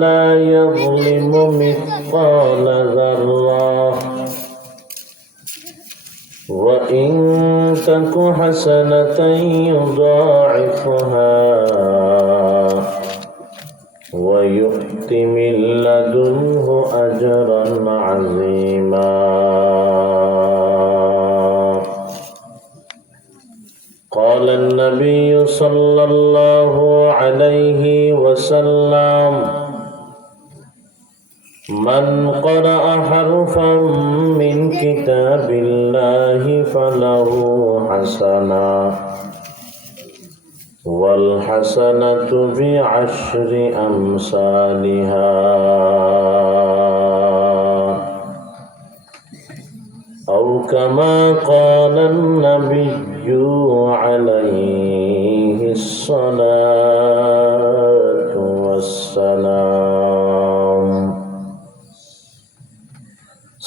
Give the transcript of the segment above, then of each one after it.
الله لا يظلم مثقال ذرة. وإن تك حسنة يضاعفها ويؤت من لدنه أجرا عظيما. قال النبي صلى الله عليه وسلم من قرأ حرفا من كتاب الله فله حسنة والحسنة بعشر أمثالها. أو كما قال النبي عليه الصلاة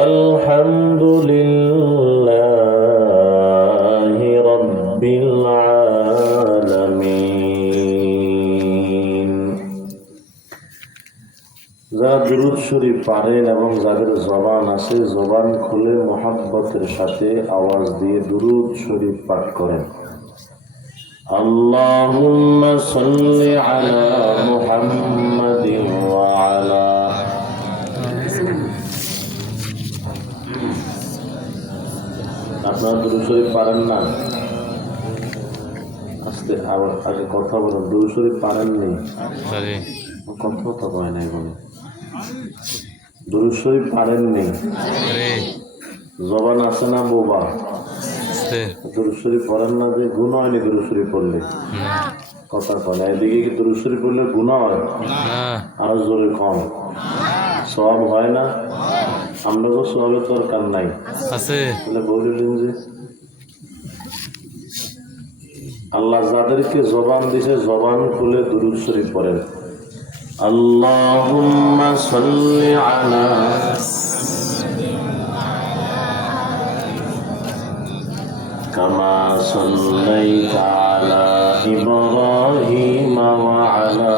والحمد لله رب العالمين যা দুরুদ শরীফ পারেন এবং যাদের জবান আছে জবান খুলে মোহাব্বতের সাথে আওয়াজ দিয়ে দুরুদ শরীফ পাঠ করেন اللهم صل على আপনারা শরীফ পারেন না? আস্তে আবার আগে কথা বলুন দুরুদ শরীফ পারেননি কথা তো কয় নাই বলে শরীফ পারেননি? জবান আছে না বোবা? শরীফ পড়েন না যে গুণ হয়নি দুরুদ শরীফ পড়লে কথা কয় এদিকে কি শরীফ পড়লে গুণ হয়? না। আরও জোরে কম। সব হয় না। আমরাও সবের দরকার নাই। আছে। বলিলেন যে আল্লাহ যাদেরকে জবান দিছে জবান খুলে দুরুদ শরীফ পড়েন। আল্লাহুম্মা সাল্লি আলা কামা সাল্লাইতা আলা ইব্রাহিম ওয়া আলা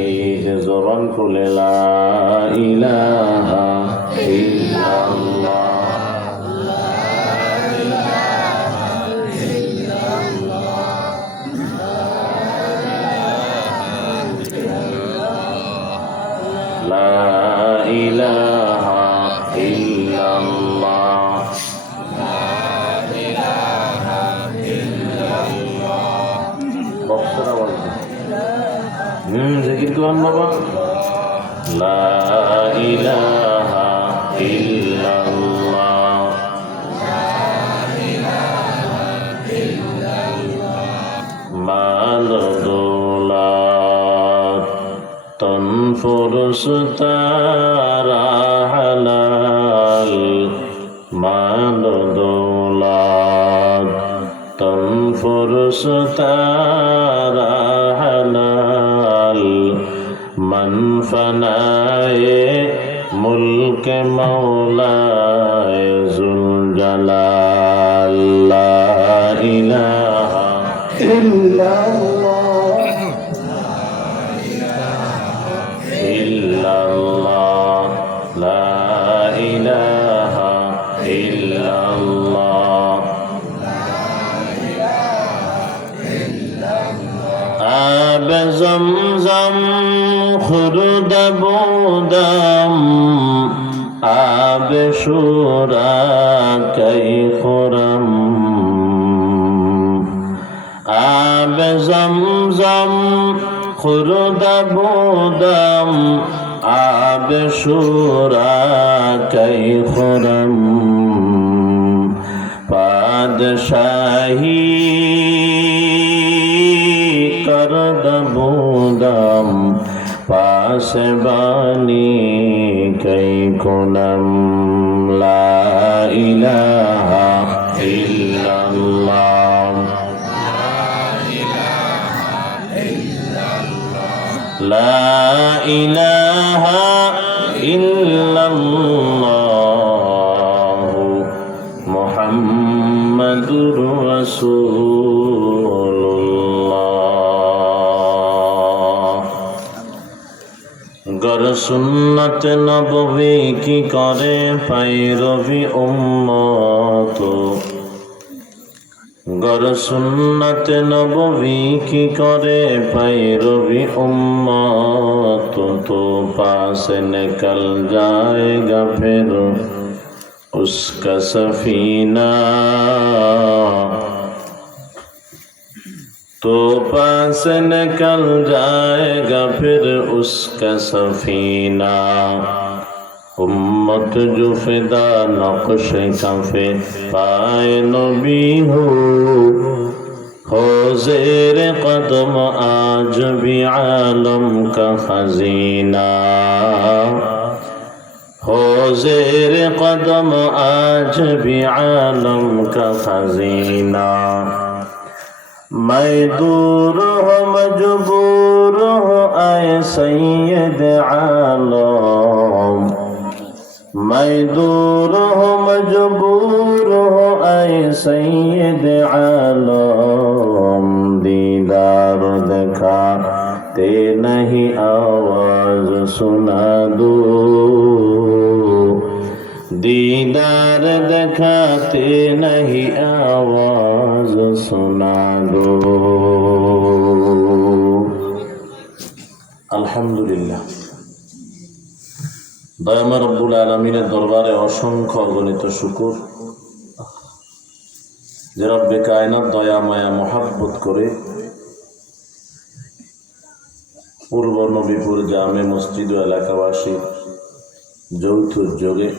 উচ্চারণ করলে লা ইলাহা ইল্লাল্লাহ। জিকির করলাম বাবা। لا إله إلا الله مال الدولار تنفر ستارا حلال مال الدولار تنفر ستارا من فنائے ملک مولائے ذوالجلال لا إله الا الله لا إله الا الله لا إله الا الله لا إله إلا الله زمان খুরদ বোদাম আবে খুরম। আবে জমজম খুরদ বোদাম আবে খুরম। পাদশাহী করদ আসবানি কই কোনম লা ইলাহা ইল্লাল্লাহ। লা ইলাহা গর সুন্নত নবী কি করে পাইরবি উম্মত গর সুন্নত নবী কি করে পাইরবি উম্মত তো পাশ নিকল জায়েগা ফের উসকা সফিনা تو پاس نکل جائے گا پھر اس کا سفینہ امت جو فدا نقش کا پائے نبی ہو ہو زیر قدم آج بھی عالم کا خزینہ ہو زیر قدم آج بھی عالم کا خزینہ میں دور ہو مجبور ہو اے سید عالم میں دور ہو مجبور ہو اے سید عالم دیدار دکھا تے نہیں آواز سنا دو دیدار دکھاتے نہیں آواز গো সোনা গো আলহামদুলিল্লাহ। দয়ামা রব্বুল আলমিনের দরবারে অসংখ্য অগণিত শুকুর। যে রব্বে কায়নার দয়া, মায়া, মহাব্বত করে পূর্ব নবীপুর জামে মসজিদ এলাকাবাসী যৌথ যোগে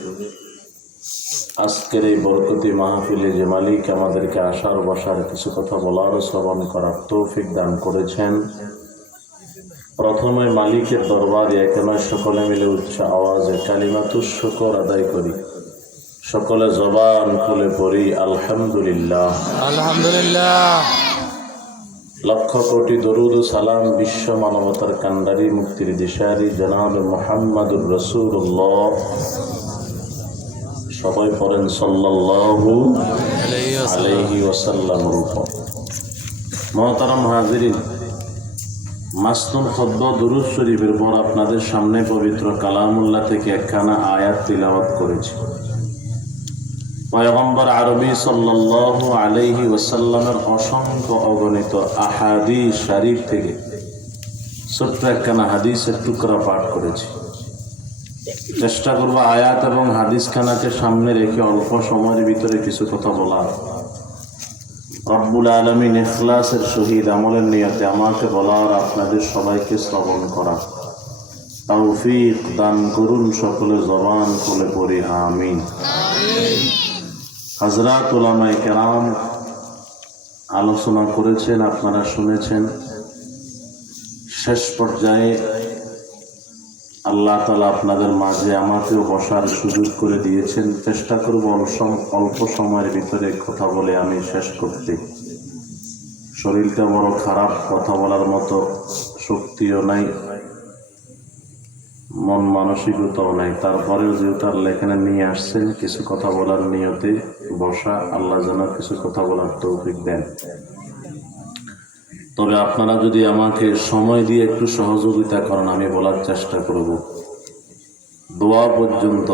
আজকের এই বরকতি মাহফিলে যে মালিক আমাদেরকে আসার বসার কিছু কথা বলার শ্রবণ করার তৌফিক দান করেছেন। প্রথমে মালিকের দরবারে একে নয় সকলে মিলে উচ্চ আওয়াজে কালিমাতুর শুকর আদায় করি। সকলে জবান খুলে পড়ি আলহামদুলিল্লাহ। আলহামদুলিল্লাহ। লক্ষ কোটি দরুদ সালাম বিশ্ব মানবতার কান্ডারি মুক্তির দিশারি জনাব মোহাম্মদুর রসুল্লাহ সবাই পড়েন সাল্লাল্লাহু আলাইহি ওয়াসাল্লাম। রূপ মহতারাম হাজিরিন মাসনুল খদ্দ দুরুদ শরীফের পর আপনাদের সামনে পবিত্র কালামুল্লাহ থেকে একখানা আয়াত তিলাওয়াত করেছি পয়গম্বর আরবি সাল্লাল্লাহু আলাইহি ওয়াসাল্লামের অসংখ্য অগণিত আহাদি শরীফ থেকে ছোট্ট একখানা হাদিসের টুকরা পাঠ করেছি চেষ্টা করব আয়াত এবং হাদিস খানাকে সামনে রেখে অল্প সময়ের ভিতরে কিছু কথা বলার। রব্বুল আলমিন ইখলাসের শহীদ আমলের নিয়তে আমাকে বলার, আপনাদের সবাইকে শ্রবণ করা। তৌফিক দান করুন সকলে জবান খুলে পড়ি, আমিন। হাজরাত ওলামাই কেরাম আলোচনা করেছেন, আপনারা শুনেছেন। শেষ পর্যায়ে আল্লাহ তালা আপনাদের মাঝে আমাকেও বসার সুযোগ করে দিয়েছেন। চেষ্টা করব অল্প সময়ের ভিতরে কথা বলে আমি শেষ করতে। শরীরটা বড় খারাপ, কথা বলার মতো শক্তিও নাই, মন মানসিকতাও নাই। তারপরেও যেহেতু আল্লাহ এখানে নিয়ে আসছেন, কিছু কথা বলার নিয়তে বসা, আল্লাহ যেন কিছু কথা বলার তৌফিক দেন। তবে আপনারা যদি আমাকে সময় দিয়ে একটু সহযোগিতা করেন আমি বলার চেষ্টা করব। দোয়া পর্যন্ত।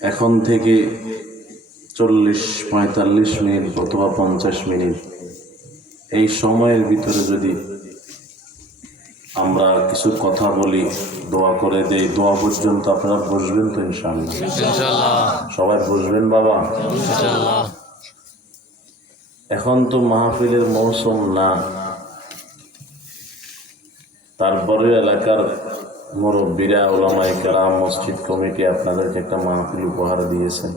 এখন থেকে চল্লিশ পঁয়তাল্লিশ মিনিট অথবা পঞ্চাশ মিনিট। এই সময়ের ভিতরে যদি আমরা কিছু কথা বলি দোয়া করে দেই দোয়া পর্যন্ত আপনারা বসবেন তো ইনশাল্লাহ সবাই বসবেন বাবা? এখন তো মাহফিলের মৌসুম না। তারপরে এলাকার মুরব্বীরা ওলামাই কারাম, মসজিদ কমিটি আপনাদেরকে একটা মাহফিল উপহার দিয়েছেন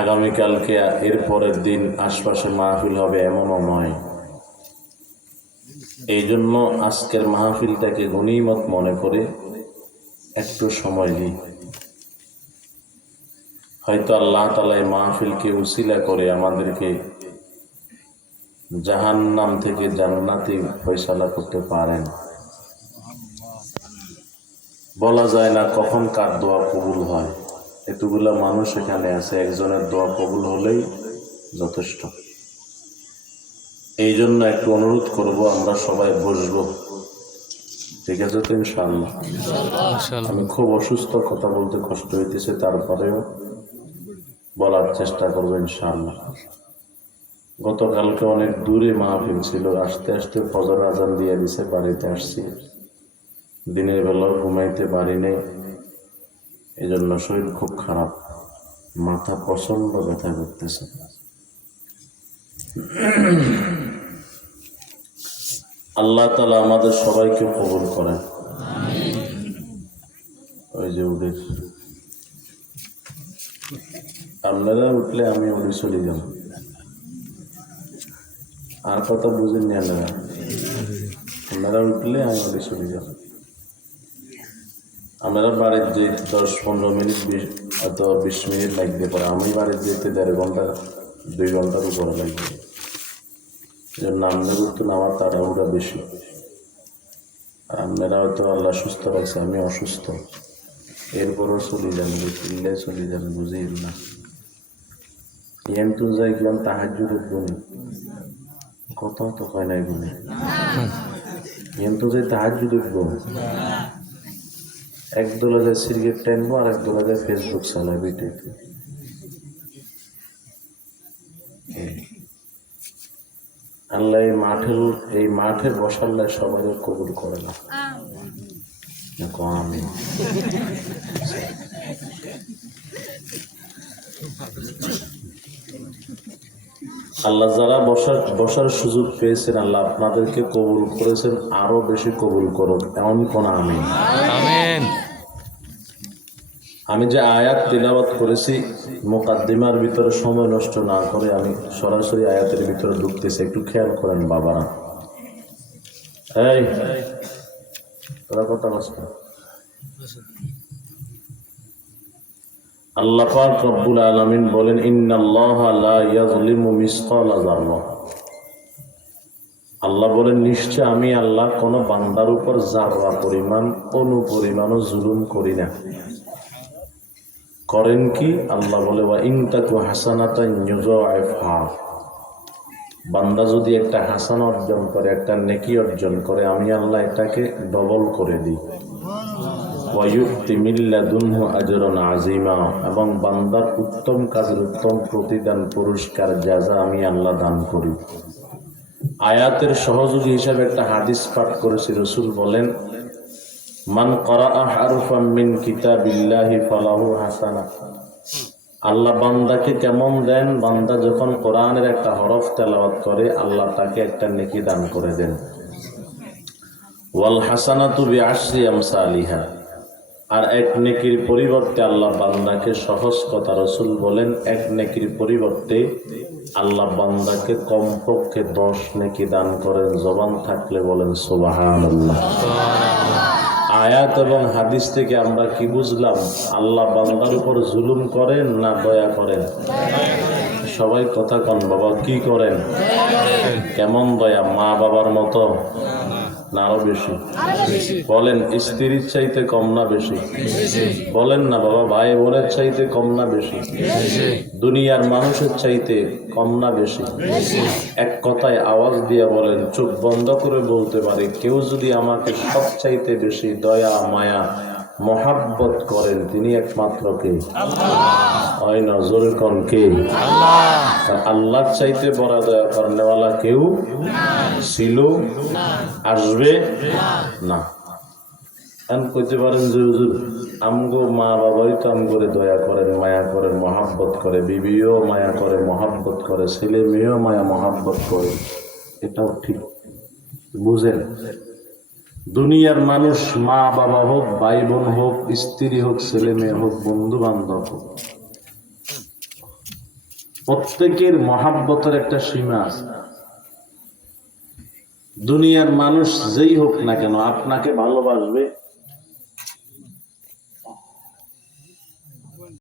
আগামীকালকে এর পরের দিন আশপাশে মাহফিল হবে এমনও নয়। এই জন্য আজকের মাহফিলটাকে গণিমত মনে করে একটু সময় দিই। হয়তো আল্লাহ তালা এই মাহফিলকে উসিলা করে আমাদেরকে জাহান্নাম থেকে জান্নাতি ফয়সালা করতে পারেন। বলা যায় না কখন কার দোয়া কবুল হয়। এতগুলা মানুষ এখানে আছে একজনের দোয়া কবুল হলেই যথেষ্ট। এই জন্য একটু অনুরোধ করব আমরা সবাই বসবো। ঠিক আছে তো ইনশাল্লাহ আমি খুব অসুস্থ কথা বলতে কষ্ট হইতেছে তারপরেও বলার চেষ্টা করব ইনশাআল্লাহ। গতকালকে অনেক দূরে মাহফিল ছিল, আসতে আসতে ফজর আজান দিয়ে দিছে, বাড়িতে আসছি। দিনের বেলাও ঘুমাইতে পারি নেই এই জন্য শরীর খুব খারাপ, মাথা প্রচণ্ড ব্যথা করতেছে। আল্লাহ তালা আমাদের সবাইকে কবুল করেন। ওই যে উঠে আপনারা উঠলে আমি উড়ে চলে যাব। আর কথা বুঝেননি আপনারা? আপনারা উঠলে আমি উড়ে চলে যাব। আপনারা বাড়ির যে দশ, পনেরো মিনিট, বিশ অথবা বিশ মিনিট লাগতে পারে। আমি বাড়ির যেতে দেড় ঘণ্টা, দুই ঘণ্টার উপরে লাগবে। এই জন্য আপনাদের তো নামার তাড়াহুড়া বেশি। আর আপনারা হয়তো আল্লাহ সুস্থ রাখছে আমি অসুস্থ। এরপরও চলে যান চলে যান বুঝি না। কিন্তু যাই কিলাম তাহাজুদ গুণি কত তো হয় নাই গুণি কিন্তু যাই তাহাজুদ গুণ এক দোলা যায় সিগারেট টাইনবো আর এক দোলা যায় ফেসবুক চালায় বিটিতে আল্লাহ এই মাঠের এই মাঠে বসাল্লাহ সবাই কবুল করে না আমি আল্লাহ যারা বসার বসার সুযোগ পেয়েছেন আল্লাহ আপনাদেরকে কবুল করেছেন আরও বেশি কবুল করুন এমন কোন আমি আমি যে আয়াত তিলাবাত করেছি মোকাদ্দিমার ভিতরে সময় নষ্ট না করে আমি সরাসরি আয়াতের ভিতরে ঢুকতেছি। একটু খেয়াল করেন বাবারা। এই তোরা কথা বলছ? আল্লাহ পাক রব্বুল আলামিন বলেন আল্লাহ বলেন, নিশ্চয় আমি আল্লাহ কোন বান্দার উপর যাররা পরিমাণ অনু পরিমাণও জুলুম করি না। করেন কি? আল্লাহ বলে, ওয়া ইনতাকু হাসানাতা বান্দা যদি একটা হাসান অর্জন করে, একটা নেকি অর্জন করে, আমি আল্লাহ এটাকে ডবল করে দিই। এবং বান্দার উত্তম কাজের উত্তম প্রতিদান, পুরস্কার যাজা আমি আল্লাহ দান করি। আয়াতের সহযোগী হিসাবে একটা হাদিস পাঠ করেছি, রসুল বলেন, মান করা হারুফাম মিন কিতাবিল্লাহি ফালাহু হাসানা। আল্লাহ বান্দাকে কেমন দেন? বান্দা যখন কোরআনের একটা হরফ তেলাওয়াত করে, আল্লাহ তাকে একটা নেকি দান করে দেন। ওয়াল হাসানা হাসানাতু বিআশরি আমসালিহা। আর এক নেকির পরিবর্তে আল্লাহ বান্দাকে সহজ কথা রসুল বলেন, এক নেকির পরিবর্তে আল্লাহ বান্দাকে কমপক্ষে দশ নেকি দান করেন, জবান থাকলে বলেন সুবাহান আয়াত এবং হাদিস থেকে আমরা কি বুঝলাম? আল্লাহ বান্দার উপর জুলুম করেন না দয়া করেন? সবাই কথা কন, বাবা, কি করেন? কেমন দয়া? মা বাবার মতো? না, আরও বেশি। বলেন, স্ত্রীর চাইতে কম না বেশি? বলেন না, বাবা, ভাই বোনের চাইতে কম না বেশি? দুনিয়ার মানুষের চাইতে কম না বেশি? এক কথায় আওয়াজ দিয়ে বলেন, চোখ বন্ধ করে বলতে পারে, কেউ যদি আমাকে সব চাইতে বেশি দয়া, মায়া মহাব্বত করেন তিনি একমাত্র কে? হয় না, জোরে কন কে? আর আল্লাহর চাইতে বড় দয়া করেনওয়ালা কেউ ছিল? আসবে? না। এখন কইতে পারেন যে হুজুর, আমগো মা বাবাই তো আম করে দয়া করেন, মায়া করেন, মহাব্বত করে, বিবিও মায়া করে, মহাব্বত করে, ছেলে মেয়েও মায়া মহাব্বত করে। এটাও ঠিক। বুঝেন? দুনিয়ার মানুষ মা, বাবা হোক ভাই বোন হোক, স্ত্রী হোক, ছেলে মেয়ে হোক বন্ধু বান্ধব হোক। প্রত্যেকের মহাব্বতের একটা সীমা আছে। দুনিয়ার মানুষ যেই হোক না কেন, আপনাকে ভালোবাসবে